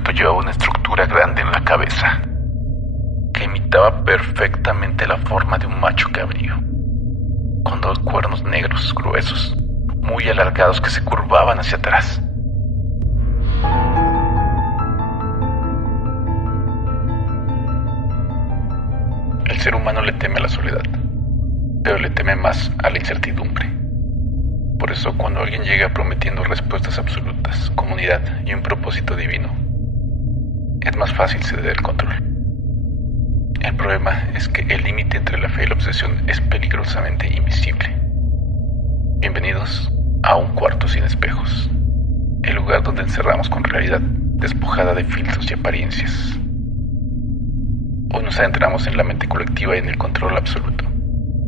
sujeto llevaba una estructura grande en la cabeza, que imitaba perfectamente la forma de un macho cabrío, con dos cuernos negros gruesos, muy alargados que se curvaban hacia atrás. El ser humano le teme a la soledad, pero le teme más a la incertidumbre. Por eso, cuando alguien llega prometiendo respuestas absolutas, comunidad y un propósito divino, es más fácil ceder el control. El problema es que el límite entre la fe y la obsesión es peligrosamente invisible. Bienvenidos a Un Cuarto Sin Espejos, el lugar donde encerramos con realidad despojada de filtros y apariencias. Hoy nos adentramos en la mente colectiva y en el control absoluto.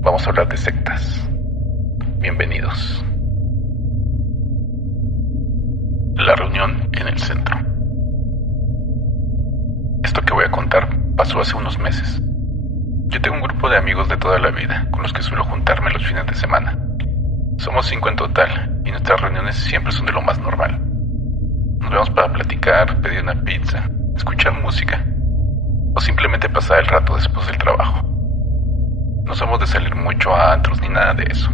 Vamos a hablar de sectas. Bienvenidos. La reunión en el centro. Esto que voy a contar pasó hace unos meses. Yo tengo un grupo de amigos de toda la vida con los que suelo juntarme los fines de semana. Somos 5 en total y nuestras reuniones siempre son de lo más normal. Nos vemos para platicar, pedir una pizza, escuchar música o simplemente pasar el rato después del trabajo. No somos de salir mucho a antros ni nada de eso.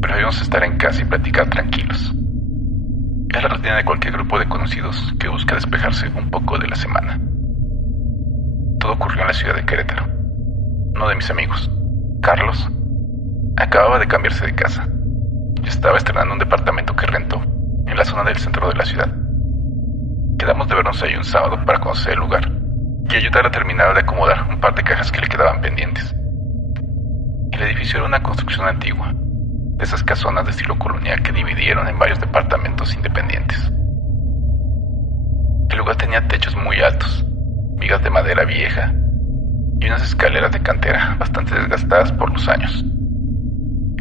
Preferimos estar en casa y platicar tranquilos. Es la rutina de cualquier grupo de conocidos que busca despejarse un poco de la semana. Todo ocurrió en la ciudad de Querétaro. Uno de mis amigos, Carlos, acababa de cambiarse de casa y estaba estrenando un departamento que rentó en la zona del centro de la ciudad. Quedamos de vernos ahí un sábado para conocer el lugar y ayudar a terminar de acomodar un par de cajas que le quedaban pendientes. El edificio era una construcción antigua, de esas casonas de estilo colonial que dividieron en varios departamentos independientes. El lugar tenía techos muy altos, vigas de madera vieja y unas escaleras de cantera bastante desgastadas por los años.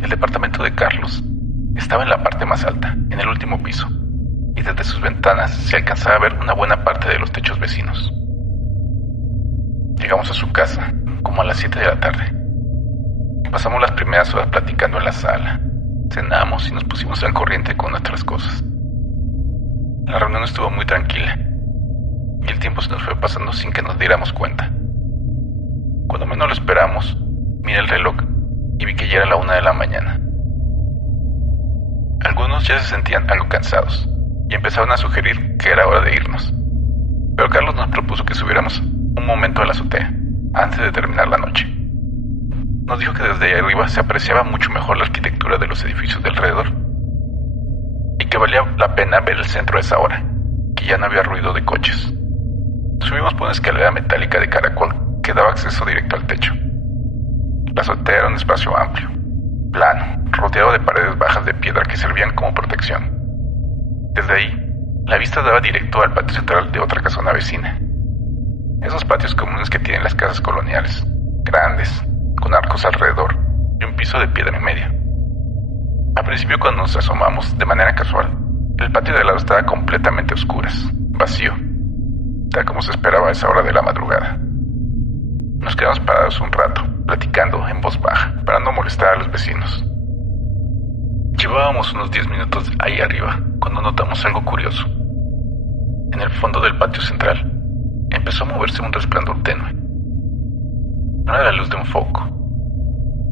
El departamento de Carlos estaba en la parte más alta, en el último piso, y desde sus ventanas se alcanzaba a ver una buena parte de los techos vecinos. Llegamos a su casa como a las 7 de la tarde. Pasamos las primeras horas platicando en la sala. Cenamos y nos pusimos al corriente con nuestras cosas. La reunión estuvo muy tranquila y el tiempo se nos fue pasando sin que nos diéramos cuenta. Cuando menos lo esperamos, miré el reloj y vi que ya era la 1 de la mañana. Algunos ya se sentían algo cansados y empezaron a sugerir que era hora de irnos. Pero Carlos nos propuso que subiéramos un momento a la azotea antes de terminar la noche. Nos dijo que desde ahí arriba se apreciaba mucho mejor la arquitectura de los edificios de alrededor y que valía la pena ver el centro a esa hora, que ya no había ruido de coches. Subimos por una escalera metálica de caracol que daba acceso directo al techo. La azotea era un espacio amplio, plano, rodeado de paredes bajas de piedra que servían como protección. Desde ahí, la vista daba directo al patio central de otra casona vecina. Esos patios comunes que tienen las casas coloniales, grandes, con arcos alrededor y un piso de piedra en medio. Al principio, cuando nos asomamos de manera casual, el patio de al lado estaba completamente a oscuras, vacío, tal como se esperaba a esa hora de la madrugada. Nos quedamos parados un rato, platicando en voz baja, para no molestar a los vecinos. Llevábamos unos 10 minutos ahí arriba, cuando notamos algo curioso. En el fondo del patio central, empezó a moverse un resplandor tenue. No era la luz de un foco,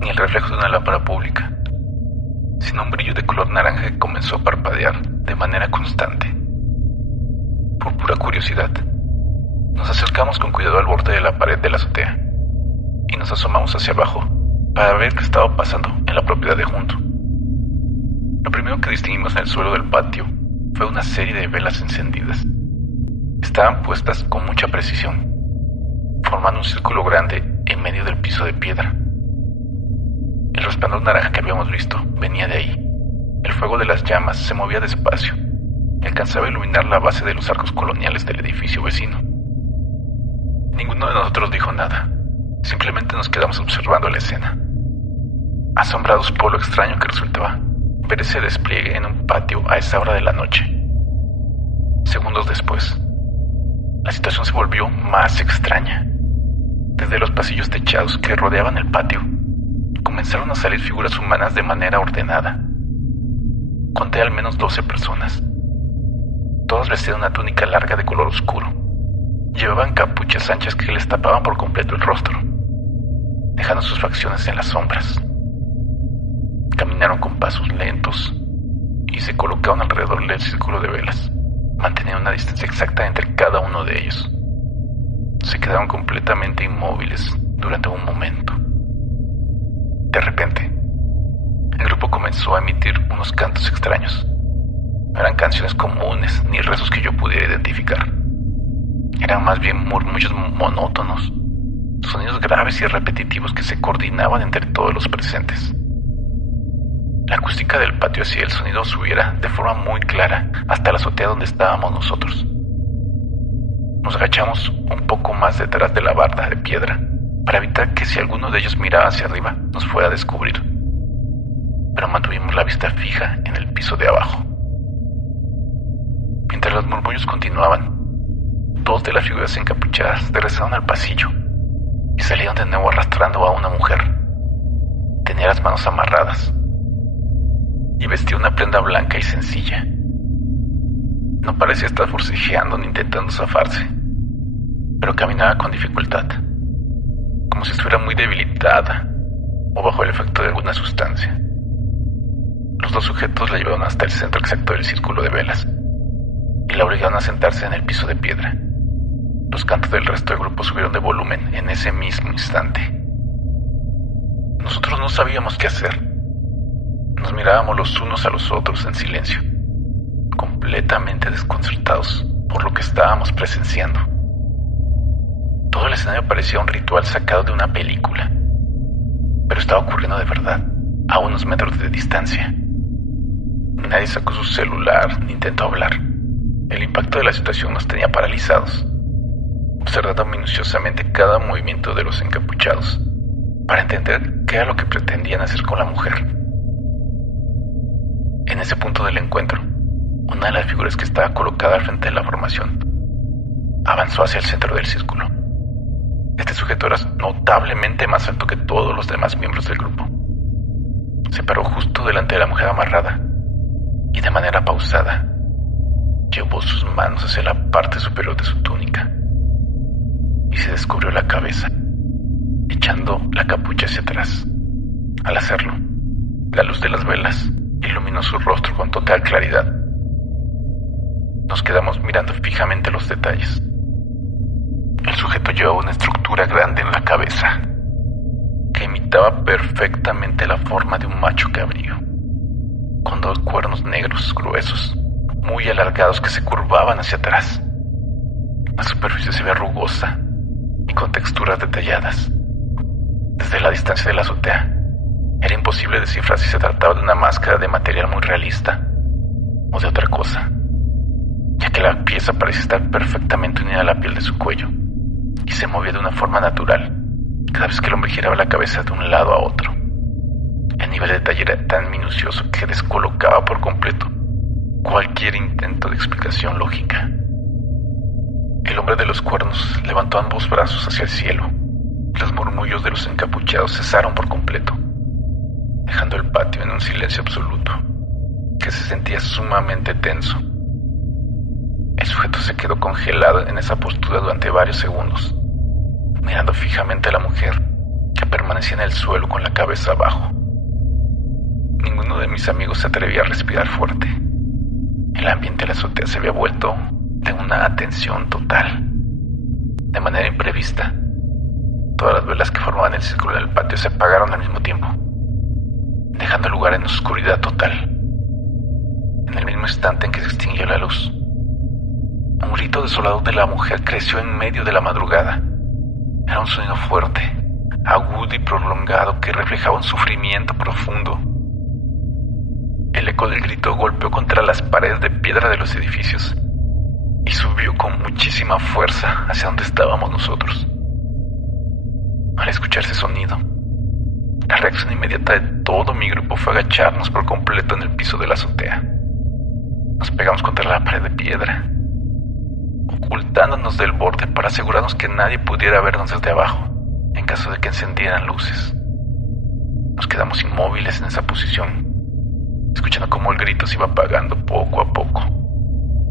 ni el reflejo de una lámpara pública, sino un brillo de color naranja que comenzó a parpadear de manera constante. Por pura curiosidad, nos acercamos con cuidado al borde de la pared de la azotea y nos asomamos hacia abajo para ver qué estaba pasando en la propiedad de junto. Lo primero que distinguimos en el suelo del patio fue una serie de velas encendidas. Estaban puestas con mucha precisión, formando un círculo grande en medio del piso de piedra. El resplandor naranja que habíamos visto venía de ahí. El fuego de las llamas se movía despacio y alcanzaba a iluminar la base de los arcos coloniales del edificio vecino. Ninguno de nosotros dijo nada. Simplemente nos quedamos observando la escena, asombrados por lo extraño que resultaba ver ese despliegue en un patio a esa hora de la noche. Segundos después, la situación se volvió más extraña. Desde los pasillos techados que rodeaban el patio, comenzaron a salir figuras humanas de manera ordenada. Conté al menos 12 personas. Todos vestían una túnica larga de color oscuro. Llevaban capuchas anchas que les tapaban por completo el rostro, dejando sus facciones en las sombras. Caminaron con pasos lentos y se colocaron alrededor del círculo de velas, manteniendo una distancia exacta entre cada uno de ellos. Se quedaron completamente inmóviles durante un momento. De repente, el grupo comenzó a emitir unos cantos extraños. No eran canciones comunes ni rezos que yo pudiera identificar. Eran más bien murmullos monótonos, sonidos graves y repetitivos que se coordinaban entre todos los presentes. La acústica del patio hacía el sonido subiera de forma muy clara hasta la azotea donde estábamos nosotros. Nos agachamos un poco más detrás de la barda de piedra para evitar que si alguno de ellos miraba hacia arriba nos fuera a descubrir. Pero mantuvimos la vista fija en el piso de abajo. Mientras los murmullos continuaban, dos de las figuras encapuchadas regresaron al pasillo y salieron de nuevo arrastrando a una mujer. Tenía las manos amarradas y vestía una prenda blanca y sencilla. No parecía estar forcejeando ni intentando zafarse, pero caminaba con dificultad, como si estuviera muy debilitada o bajo el efecto de alguna sustancia. Los dos sujetos la llevaron hasta el centro exacto del círculo de velas y la obligaron a sentarse en el piso de piedra. Los cantos del resto del grupo subieron de volumen en ese mismo instante. Nosotros no sabíamos qué hacer. Nos mirábamos los unos a los otros en silencio, completamente desconcertados por lo que estábamos presenciando. Todo el escenario parecía un ritual sacado de una película, pero estaba ocurriendo de verdad, a unos metros de distancia. Nadie sacó su celular ni intentó hablar. El impacto de la situación nos tenía paralizados, observando minuciosamente cada movimiento de los encapuchados para entender qué era lo que pretendían hacer con la mujer. En ese punto del encuentro, una de las figuras que estaba colocada al frente de la formación avanzó hacia el centro del círculo. Este sujeto era notablemente más alto que todos los demás miembros del grupo. Se paró justo delante de la mujer amarrada y de manera pausada llevó sus manos hacia la parte superior de su túnica y se descubrió la cabeza, echando la capucha hacia atrás. Al hacerlo, la luz de las velas iluminó su rostro con total claridad. Nos quedamos mirando fijamente los detalles. El sujeto llevaba una estructura grande en la cabeza que imitaba perfectamente la forma de un macho cabrío, con dos cuernos negros gruesos, muy alargados que se curvaban hacia atrás. La superficie se veía rugosa y con texturas detalladas. Desde la distancia de la azotea, era imposible descifrar si se trataba de una máscara de material muy realista o de otra cosa, ya que la pieza parecía estar perfectamente unida a la piel de su cuello y se movía de una forma natural cada vez que el hombre giraba la cabeza de un lado a otro. El nivel de detalle era tan minucioso que descolocaba por completo cualquier intento de explicación lógica. El hombre de los cuernos levantó ambos brazos hacia el cielo. Los murmullos de los encapuchados cesaron por completo, dejando el patio en un silencio absoluto que se sentía sumamente tenso. El sujeto se quedó congelado en esa postura durante varios segundos, mirando fijamente a la mujer que permanecía en el suelo con la cabeza abajo. Ninguno de mis amigos se atrevía a respirar fuerte. El ambiente de la azotea se había vuelto de una atención total. De manera imprevista, todas las velas que formaban el círculo del patio se apagaron al mismo tiempo, dejando lugar en oscuridad total. En el mismo instante en que se extinguió la luz, un grito desolado de la mujer creció en medio de la madrugada. Era un sonido fuerte, agudo y prolongado que reflejaba un sufrimiento profundo. El eco del grito golpeó contra las paredes de piedra de los edificios y subió con muchísima fuerza hacia donde estábamos nosotros. Al escuchar ese sonido, la reacción inmediata de todo mi grupo fue agacharnos por completo en el piso de la azotea. Nos pegamos contra la pared de piedra, ocultándonos del borde para asegurarnos que nadie pudiera vernos desde abajo en caso de que encendieran luces. Nos quedamos inmóviles en esa posición, escuchando cómo el grito se iba apagando poco a poco,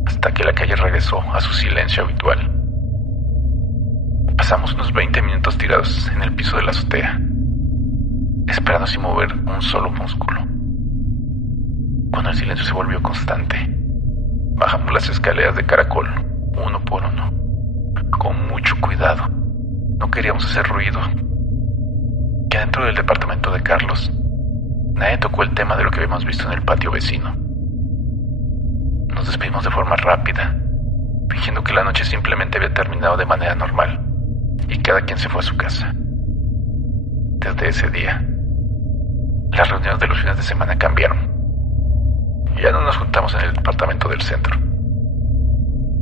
hasta que la calle regresó a su silencio habitual. Pasamos unos 20 minutos tirados en el piso de la azotea, esperando sin mover un solo músculo. Cuando el silencio se volvió constante, bajamos las escaleras de caracol, uno por uno, con mucho cuidado. No queríamos hacer ruido. Ya dentro del departamento de Carlos, nadie tocó el tema de lo que habíamos visto en el patio vecino. Nos despedimos de forma rápida, fingiendo que la noche simplemente había terminado de manera normal, y cada quien se fue a su casa. Desde ese día, las reuniones de los fines de semana cambiaron. Ya no nos juntamos en el departamento del centro.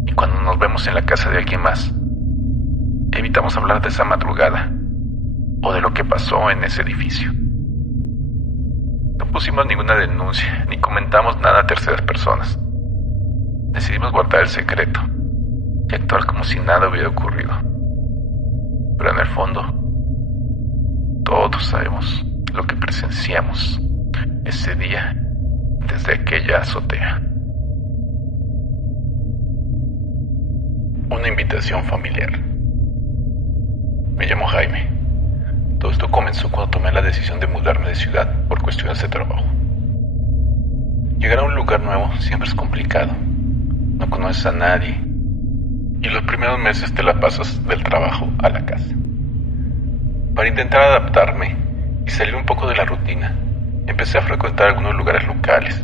Y cuando nos vemos en la casa de alguien más, evitamos hablar de esa madrugada o de lo que pasó en ese edificio. No pusimos ninguna denuncia ni comentamos nada a terceras personas. Decidimos guardar el secreto y actuar como si nada hubiera ocurrido. Pero en el fondo, todos sabemos lo que presenciamos ese día desde aquella azotea. Una invitación familiar. Me llamo Jaime. Todo esto comenzó cuando tomé la decisión de mudarme de ciudad por cuestiones de trabajo. Llegar a un lugar nuevo siempre es complicado. No conoces a nadie y los primeros meses te la pasas del trabajo a la casa. Para intentar adaptarme y salir un poco de la rutina, empecé a frecuentar algunos lugares locales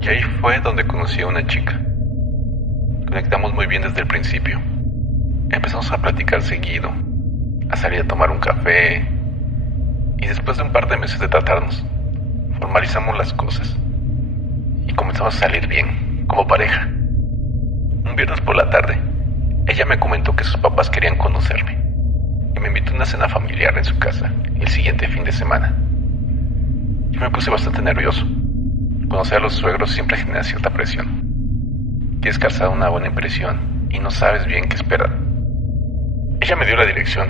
y ahí fue donde conocí a una chica. Conectamos muy bien desde el principio. Empezamos a platicar seguido, a salir a tomar un café y después de un par de meses de tratarnos, formalizamos las cosas y comenzamos a salir bien, como pareja. Un viernes por la tarde, ella me comentó que sus papás querían conocerme y me invitó a una cena familiar en su casa el siguiente fin de semana. Yo me puse bastante nervioso. Conocer a los suegros siempre genera cierta presión. Quieres causar una buena impresión y no sabes bien qué esperar. Ella me dio la dirección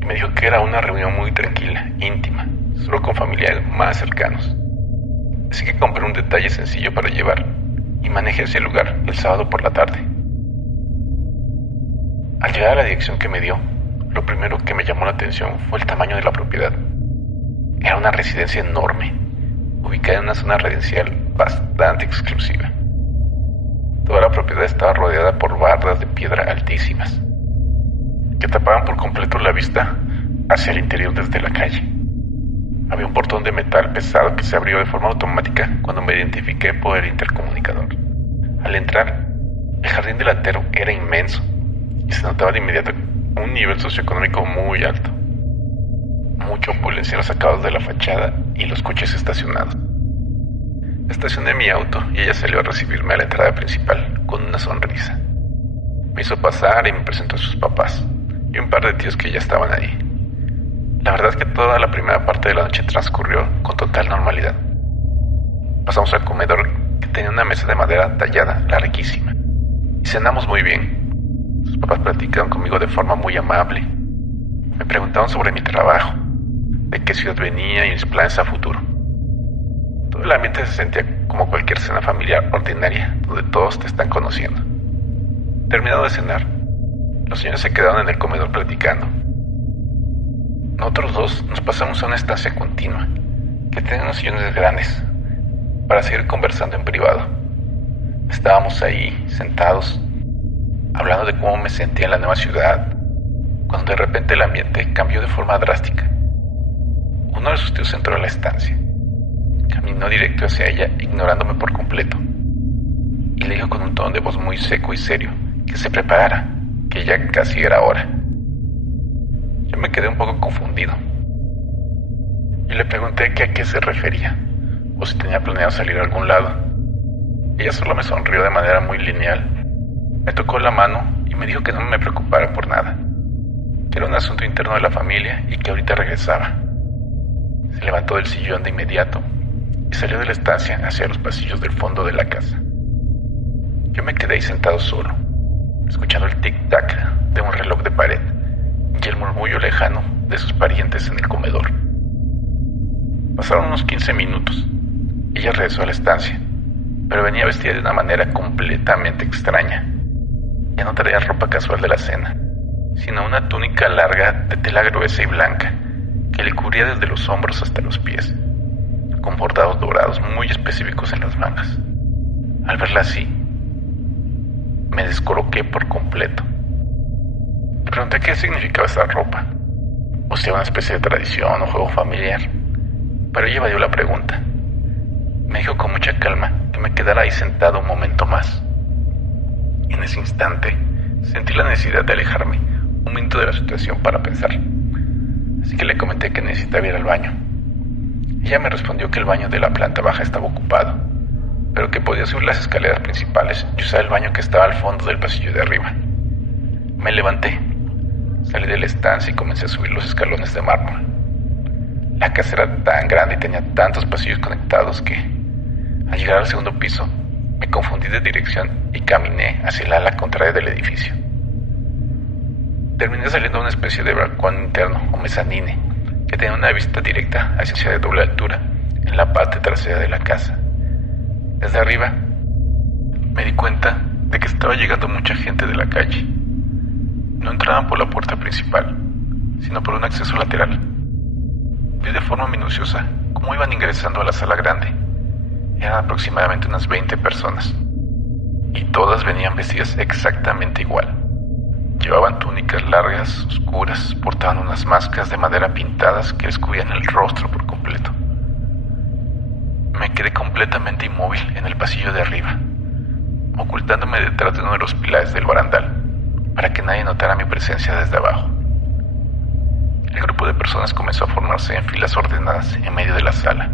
y me dijo que era una reunión muy tranquila, íntima, solo con familiares más cercanos. Así que compré un detalle sencillo para llevar y manejé hacia el lugar el sábado por la tarde. Al llegar a la dirección que me dio, lo primero que me llamó la atención fue el tamaño de la propiedad. Era una residencia enorme, ubicada en una zona residencial bastante exclusiva. Toda la propiedad estaba rodeada por bardas de piedra altísimas, que tapaban por completo la vista hacia el interior desde la calle. Había un portón de metal pesado que se abrió de forma automática cuando me identifiqué por el intercomunicador. Al entrar, el jardín delantero era inmenso y se notaba de inmediato un nivel socioeconómico muy alto. Mucha opulencia los sacados de la fachada y los coches estacionados. Estacioné mi auto y ella salió a recibirme a la entrada principal con una sonrisa. Me hizo pasar y me presentó a sus papás y un par de tíos que ya estaban ahí. La verdad es que toda la primera parte de la noche transcurrió con total normalidad. Pasamos al comedor, que tenía una mesa de madera tallada larguísima, y cenamos muy bien. Sus papás platicaron conmigo de forma muy amable. Me preguntaron sobre mi trabajo, de qué ciudad venía y mis planes a futuro. Todo el ambiente se sentía como cualquier cena familiar ordinaria, donde todos te están conociendo. Terminado de cenar, los señores se quedaron en el comedor platicando. Nosotros dos nos pasamos a una estancia continua, que tenía unos sillones grandes, para seguir conversando en privado. Estábamos ahí, sentados, hablando de cómo me sentía en la nueva ciudad, cuando de repente el ambiente cambió de forma drástica. Uno de sus tíos entró a la estancia. Caminó directo hacia ella, ignorándome por completo, y le dijo con un tono de voz muy seco y serio que se preparara, que ya casi era hora. Yo me quedé un poco confundido y le pregunté que a qué se refería, o si tenía planeado salir a algún lado. Ella solo me sonrió de manera muy lineal, me tocó la mano y me dijo que no me preocupara por nada, que era un asunto interno de la familia y que ahorita regresaba. Se levantó del sillón de inmediato y salió de la estancia hacia los pasillos del fondo de la casa. Yo me quedé ahí sentado solo, escuchando el tic-tac de un reloj de pared y el murmullo lejano de sus parientes en el comedor. Pasaron unos 15 minutos. Ella regresó a la estancia pero venía vestida de una manera completamente extraña. Ya no traía ropa casual de la cena, sino una túnica larga de tela gruesa y blanca que le cubría desde los hombros hasta los pies, con bordados dorados muy específicos en las mangas. Al verla así, me descoloqué por completo. Le pregunté qué significaba esa ropa, o sea, una especie de tradición o juego familiar, pero ella evadió la pregunta. Me dijo con mucha calma que me quedara ahí sentado un momento más. En ese instante, sentí la necesidad de alejarme un minuto de la situación para pensar, así que le comenté que necesitaba ir al baño. Ella me respondió que el baño de la planta baja estaba ocupado, pero que podía subir las escaleras principales y usar el baño que estaba al fondo del pasillo de arriba. Me levanté, salí de la estancia y comencé a subir los escalones de mármol. La casa era tan grande y tenía tantos pasillos conectados que, al llegar al segundo piso, me confundí de dirección y caminé hacia el ala contraria del edificio. Terminé saliendo a una especie de balcón interno o mezanine que tenía una vista directa hacia de doble altura en la parte trasera de la casa. Desde arriba me di cuenta de que estaba llegando mucha gente de la calle. No entraban por la puerta principal, sino por un acceso lateral. Vi de forma minuciosa cómo iban ingresando a la sala grande. Eran aproximadamente unas 20 personas, y todas venían vestidas exactamente igual. Llevaban túnicas largas, oscuras, portaban unas máscaras de madera pintadas que les cubrían el rostro por completo. Me quedé completamente inmóvil en el pasillo de arriba, ocultándome detrás de uno de los pilares del barandal, para que nadie notara mi presencia desde abajo. El grupo de personas comenzó a formarse en filas ordenadas en medio de la sala.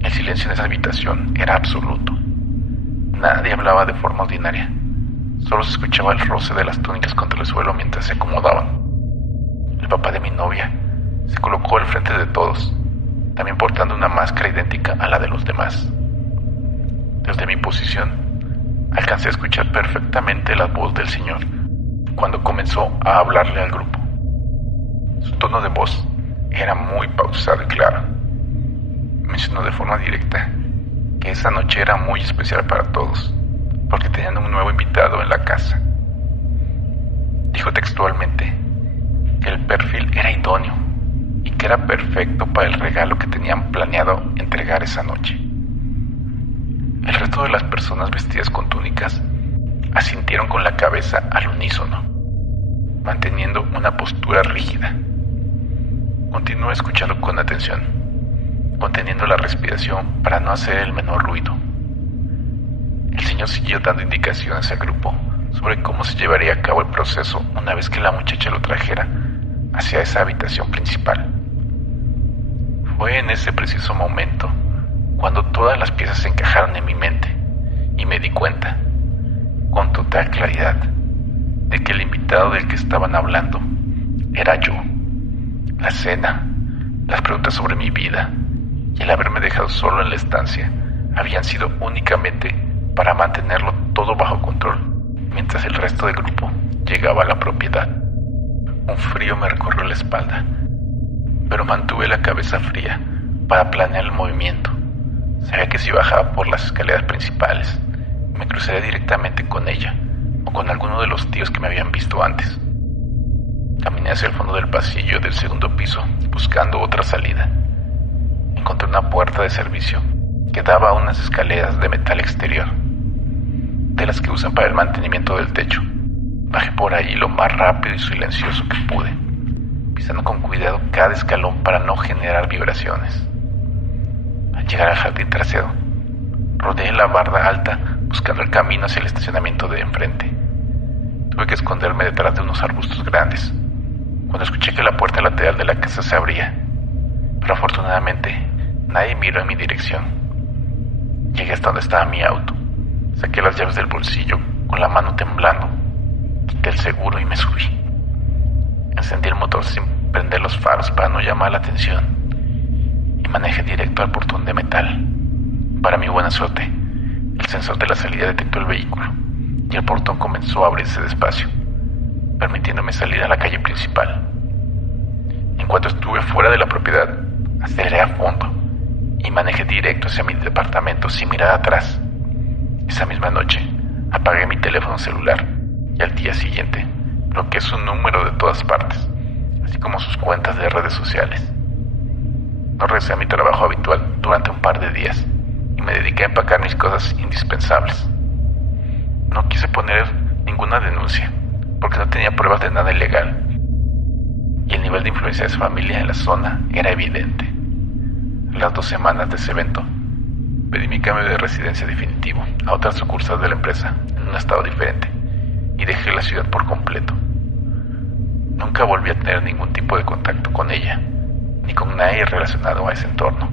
El silencio en esa habitación era absoluto. Nadie hablaba de forma ordinaria. Solo se escuchaba el roce de las túnicas contra el suelo mientras se acomodaban. El papá de mi novia se colocó al frente de todos, también portando una máscara idéntica a la de los demás. Desde mi posición, alcancé a escuchar perfectamente la voz del señor cuando comenzó a hablarle al grupo. Su tono de voz era muy pausado y claro. Mencionó de forma directa que esa noche era muy especial para todos, porque tenían un nuevo invitado en la casa. Dijo textualmente que el perfil era idóneo y que era perfecto para el regalo que tenían planeado entregar esa noche. El resto de las personas vestidas con túnicas asintieron con la cabeza al unísono, manteniendo una postura rígida. Continué escuchando con atención, conteniendo la respiración para no hacer el menor ruido. El señor siguió dando indicaciones al grupo sobre cómo se llevaría a cabo el proceso una vez que la muchacha lo trajera hacia esa habitación principal. Fue en ese preciso momento cuando todas las piezas se encajaron en mi mente y me di cuenta, con total claridad, de que el invitado del que estaban hablando era yo. La cena, las preguntas sobre mi vida y el haberme dejado solo en la estancia habían sido únicamente para mantenerlo todo bajo control, mientras el resto del grupo llegaba a la propiedad. Un frío me recorrió la espalda, pero mantuve la cabeza fría para planear el movimiento. Sabía que si bajaba por las escaleras principales, me cruzaría directamente con ella o con alguno de los tíos que me habían visto antes. Caminé hacia el fondo del pasillo del segundo piso, buscando otra salida. Encontré una puerta de servicio que daba a unas escaleras de metal exterior, de las que usan para el mantenimiento del techo. Bajé por ahí lo más rápido y silencioso que pude, pisando con cuidado cada escalón para no generar vibraciones. Al llegar al jardín trasero, rodeé la barda alta buscando el camino hacia el estacionamiento de enfrente. Tuve que esconderme detrás de unos arbustos grandes cuando escuché que la puerta lateral de la casa se abría, pero afortunadamente nadie miró en mi dirección. Llegué hasta donde estaba mi auto, saqué las llaves del bolsillo con la mano temblando, quité el seguro y me subí. Encendí el motor sin prender los faros para no llamar la atención y manejé directo al portón de metal. Para mi buena suerte, el sensor de la salida detectó el vehículo y el portón comenzó a abrirse despacio, permitiéndome salir a la calle principal. En cuanto estuve fuera de la propiedad, aceleré a fondo y manejé directo hacia mi departamento sin mirar atrás. Esa misma noche apagué mi teléfono celular y al día siguiente bloqueé su número de todas partes, así como sus cuentas de redes sociales. No regresé a mi trabajo habitual durante un par de días y me dediqué a empacar mis cosas indispensables. No quise poner ninguna denuncia porque no tenía pruebas de nada ilegal y el nivel de influencia de su familia en la zona era evidente. A las 2 semanas de ese evento, pedí mi cambio de residencia definitivo a otra sucursal de la empresa en un estado diferente y dejé la ciudad por completo. Nunca volví a tener ningún tipo de contacto con ella, ni con nadie relacionado a ese entorno.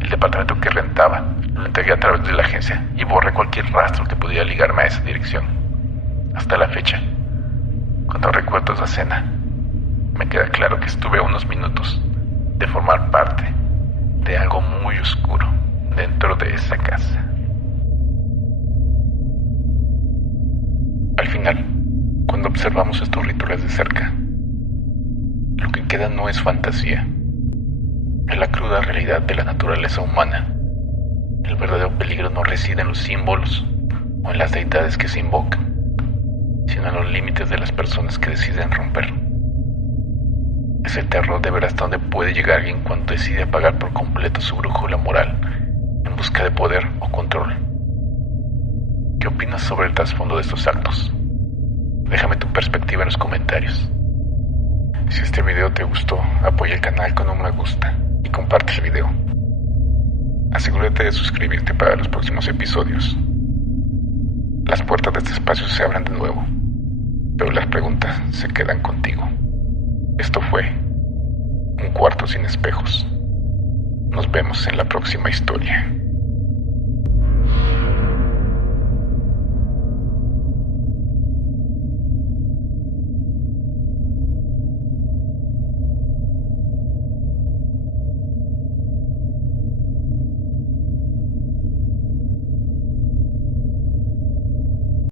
El departamento que rentaba lo entregué a través de la agencia y borré cualquier rastro que pudiera ligarme a esa dirección. Hasta la fecha, cuando recuerdo esa cena, me queda claro que estuve a unos minutos de formar parte de algo muy oscuro dentro de esa casa. Al final, cuando observamos estos rituales de cerca, lo que queda no es fantasía, es la cruda realidad de la naturaleza humana. El verdadero peligro no reside en los símbolos o en las deidades que se invocan, sino en los límites de las personas que deciden romper. Es el terror de ver hasta dónde puede llegar alguien cuando decide apagar por completo su brújula moral en busca de poder o control. ¿Qué opinas sobre el trasfondo de estos actos? Déjame tu perspectiva en los comentarios. Si este video te gustó, apoya el canal con un me gusta y comparte el video. Asegúrate de suscribirte para los próximos episodios. Las puertas de este espacio se abren de nuevo, pero las preguntas se quedan contigo. Esto fue Un Cuarto Sin Espejos. Nos vemos en la próxima historia.